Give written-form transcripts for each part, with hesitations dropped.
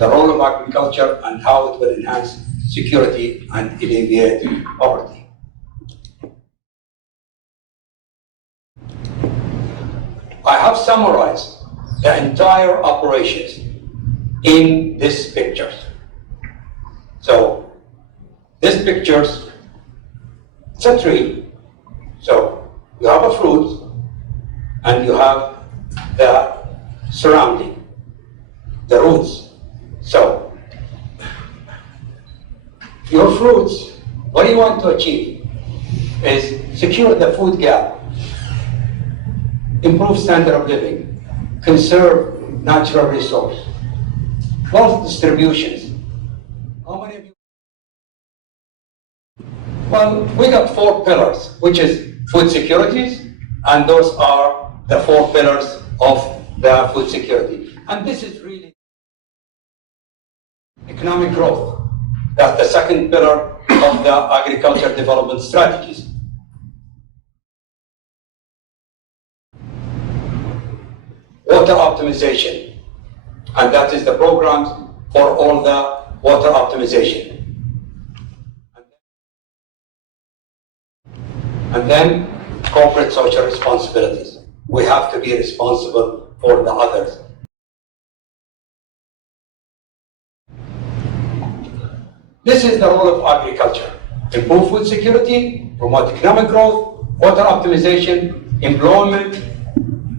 the role of agriculture and how it will enhance security and alleviate poverty. I have summarized the entire operations in these pictures. So, these pictures, it's a tree. So, you have a fruit and you have the surrounding, the roots. So, your fruits, what you want to achieve is secure the food gap, improve standard of living, conserve natural resource, wealth distributions. How many of you? Well, we got 4 pillars, which is food securities, and those are the 4 pillars of the food security. And this is really economic growth. That's the second pillar of the agriculture development strategies. Water optimization, and that is the programs for all the water optimization. And then corporate social responsibilities. We have to be responsible for the others. This is the role of agriculture. Improve food security, promote economic growth, water optimization, employment,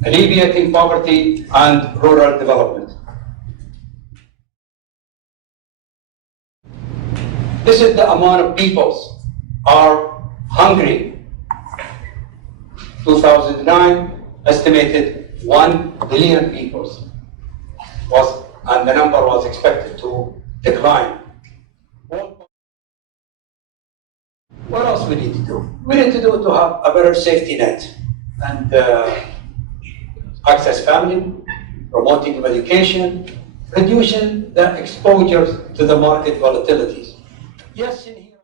alleviating poverty, and rural development. This is the amount of peoples are hungry. 2009 estimated 1 billion peoples and the number was expected to decline. What else we need to do? We need to do to have a better safety net and access family, promoting education, reducing the exposures to the market volatilities. Yes, in here.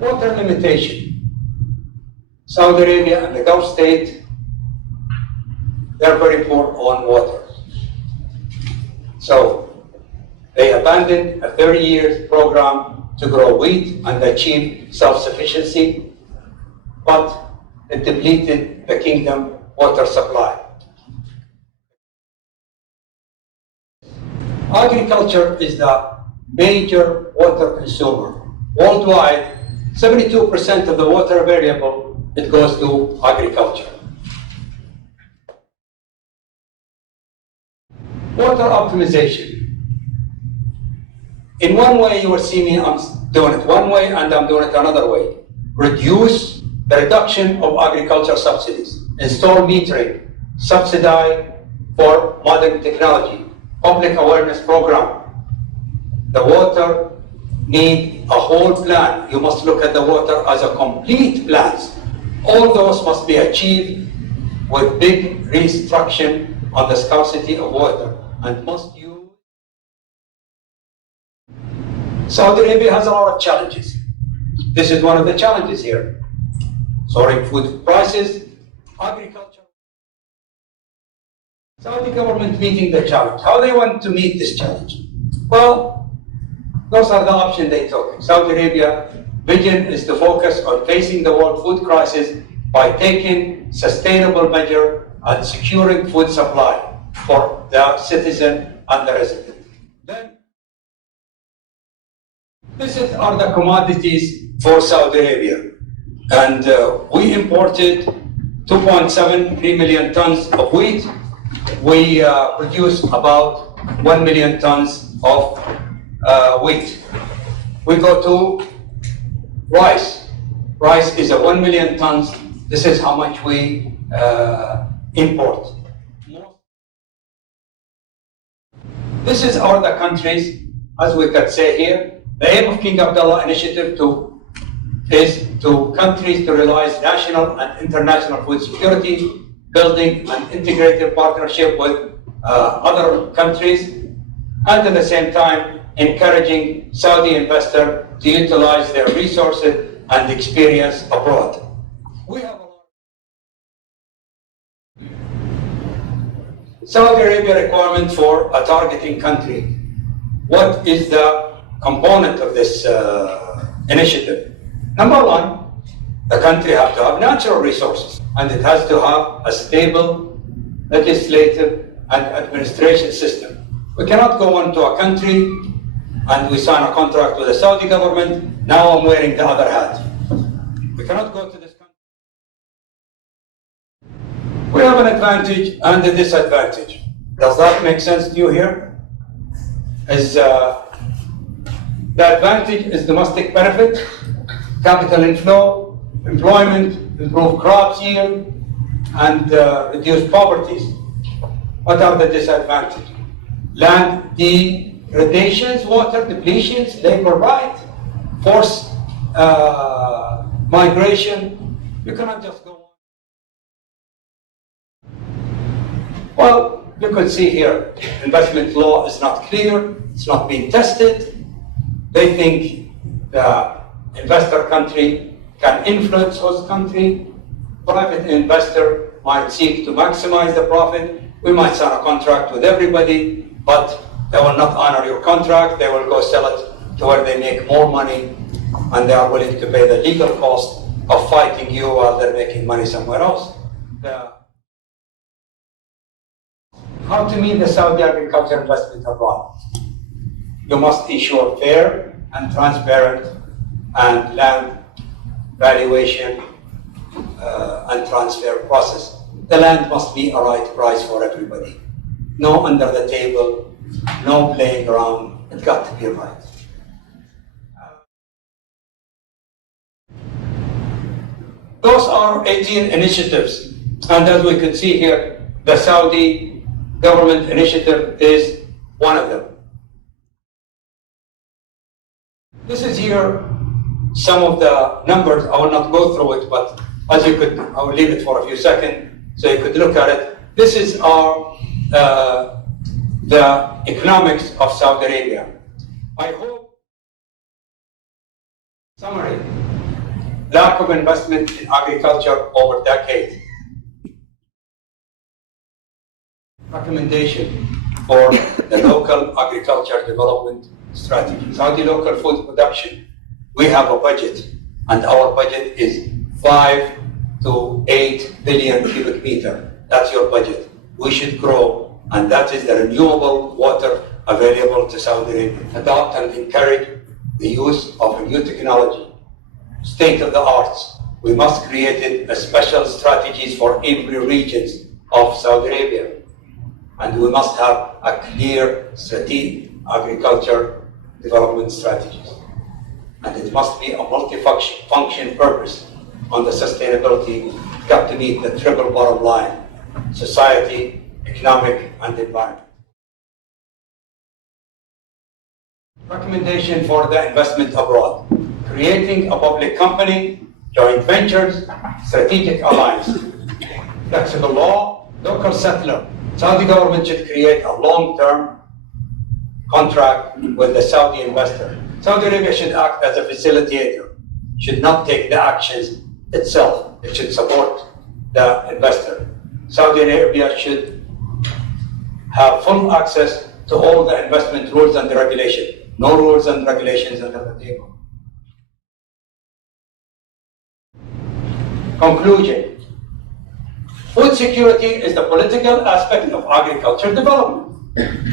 Water limitation. Saudi Arabia and the Gulf state, they're very poor on water. So they abandoned a 30-year program to grow wheat and achieve self-sufficiency, but it depleted the kingdom water supply. Agriculture is the major water consumer. Worldwide, 72% of the water available, it goes to agriculture. Water optimization. In one way, you will see me, I'm doing it one way and I'm doing it another way. Reduce the reduction of agriculture subsidies. Install metering, subsidize for modern technology, public awareness program. The water need a whole plan. You must look at the water as a complete plan. All those must be achieved with big restriction on the scarcity of water and must use. Saudi Arabia has a lot of challenges. This is one of the challenges here. Soaring food prices, agriculture. Saudi government meeting the challenge. How they want to meet this challenge? Well, those are the options they took. Saudi Arabia vision is to focus on facing the world food crisis by taking sustainable measures and securing food supply for the citizen and the resident. Then, these are the commodities for Saudi Arabia. And we imported 2.73 million tons of wheat. We produce about 1 million tons of wheat. We go to rice. Rice is 1 million tons. This is how much we import. This is all the countries, as we could say here. The aim of King Abdullah initiative is to countries to realize national and international food security, building an integrated partnership with other countries, and at the same time encouraging Saudi investors to utilize their resources and experience abroad. We have a lot. Saudi Arabia requirement for a targeting country. What is the component of this initiative? Number one, the country has to have natural resources, and it has to have a stable legislative and administration system. We cannot go into a country and we sign a contract with the Saudi government, now I'm wearing the other hat. We cannot go to this country. We have an advantage and a disadvantage. Does that make sense to you here? The advantage is domestic benefit, capital inflow, employment, improved crops yield, and reduced poverty. What are the disadvantages? Land degradations, water depletions, labor rights, forced migration. You cannot just go on. Well, you could see here, investment law is not clear, it's not being tested. They think the investor country can influence host country. Private investor might seek to maximize the profit. We might sign a contract with everybody, but they will not honor your contract. They will go sell it to where they make more money, and they are willing to pay the legal cost of fighting you while they're making money somewhere else. How to meet the Saudi agriculture investment abroad? You must ensure fair and transparent and land valuation and transfer process. The land must be a right price for everybody. No under the table, no playing around. It's got to be right. Those are 18 initiatives. And as we could see here, the Saudi government initiative is one of them. This is here some of the numbers. I will not go through it, but as you could, I will leave it for a few seconds so you could look at it. This is our the economics of Saudi Arabia. I hope, summary, lack of investment in agriculture over decades. Recommendation for the local agriculture development strategy. Saudi local food production, we have a budget, and our budget is 5 to 8 billion cubic meter. That's your budget. We should grow, and that is the renewable water available to Saudi Arabia. Adopt and encourage the use of a new technology, state of the arts. We must create a special strategies for every regions of Saudi Arabia. And we must have a clear strategic agriculture development strategies. And it must be a multi-function purpose on the sustainability. It's got to meet the triple bottom line: society, economic, and environment. Recommendation for the investment abroad: creating a public company, joint ventures, strategic alliance, flexible law, local settler. Saudi government should create a long-term contract with the Saudi investor. Saudi Arabia should act as a facilitator, should not take the actions itself. It should support the investor. Saudi Arabia should have full access to all the investment rules and the regulation. No rules and regulations under the table. Conclusion. Food security is the political aspect of agriculture development.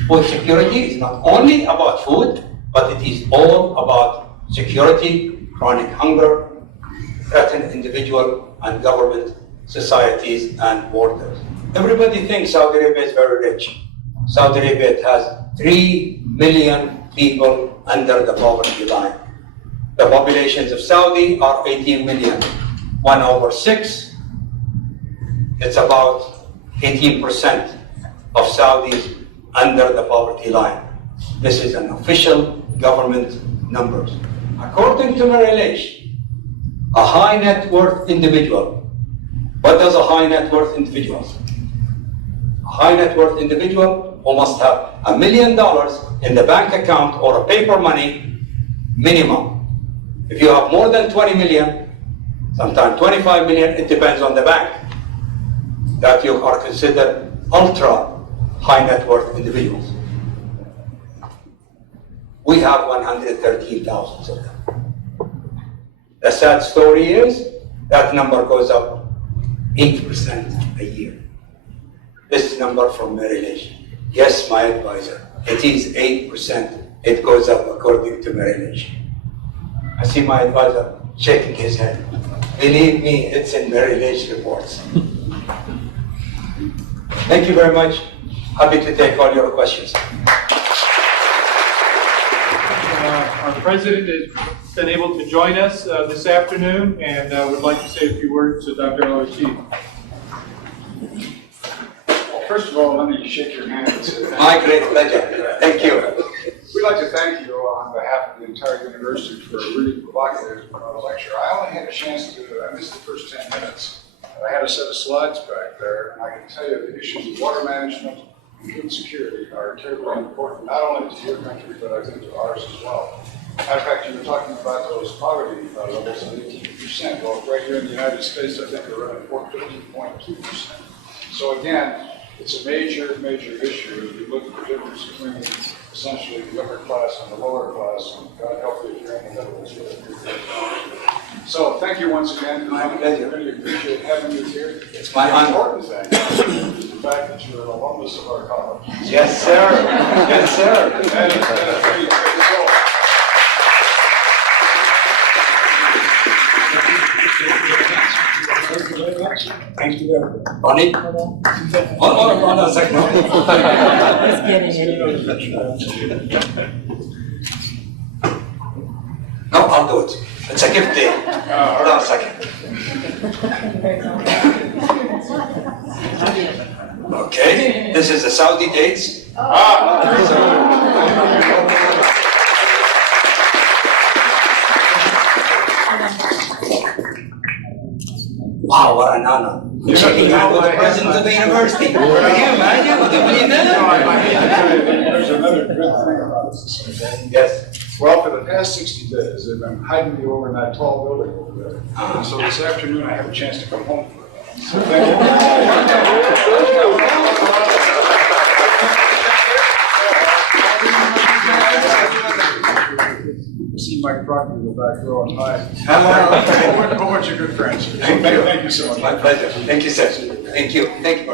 Food security is not only about food, but it is all about security, chronic hunger, threatened individual and government, societies, and borders. Everybody thinks Saudi Arabia is very rich. Saudi Arabia has 3 million people under the poverty line. The populations of Saudi are 18 million. 1/6. It's about 18% of Saudis under the poverty line. This is an official government numbers. According to Merrill Lynch, a high net worth individual. What does a high net worth individual? A high net worth individual who must have $1 million in the bank account or a paper money minimum. If you have more than 20 million, sometimes 25 million, it depends on the bank, that you are considered ultra high net worth individuals. We have 113,000 of them. The sad story is that number goes up 8% a year. This number from Merrill Lynch. Yes, my advisor, it is 8%. It goes up according to Merrill Lynch. I see my advisor shaking his head. Believe me, it's in Merrill Lynch reports. Thank you very much. Happy to take all your questions. Our president has been able to join us this afternoon and would like to say a few words to Dr. Al Rasheed. Well, first of all, let me shake your hand and say My great pleasure. Thank you. We'd like to thank you on behalf of the entire university for a really provocative lecture. I only had a chance to, I missed the first 10 minutes. I had a set of slides back there, and I can tell you the issues of water management and food security are terribly important, not only to your country, but I think to ours as well. Matter of fact, you were talking about those poverty levels of 18%. Well, right here in the United States, I think we're at 14.2%. So again, it's a major, major issue as we look at the difference between essentially the upper class and the lower class, and God help you if you're in the middle. It's really good. So thank you once again. My pleasure. I really appreciate having you here. It's my The honor. important thing is the fact that you're an alumnus of our college. Yes, sir. Yes, sir. That is a pretty great result. Thank you very much. Thank you very much. Ronnie? Hold on a second. No, I'll do it. It's a gift day. Hold on a second. Okay, this is the Saudi dates. Wow, what an honor. Shaking hands with the president of the university. Can you imagine? Would you believe that? There's another good thing about this. Okay? Yes. Well, for the past 60 days, they've been hiding me over in that tall building over there. And so this afternoon, I have a chance to come home for that. So thank you. I see Mike Proctor in the back row and hi. A whole bunch of good friends. Thank you so much. My pleasure. Thank you, sir. Thank you. Thank you.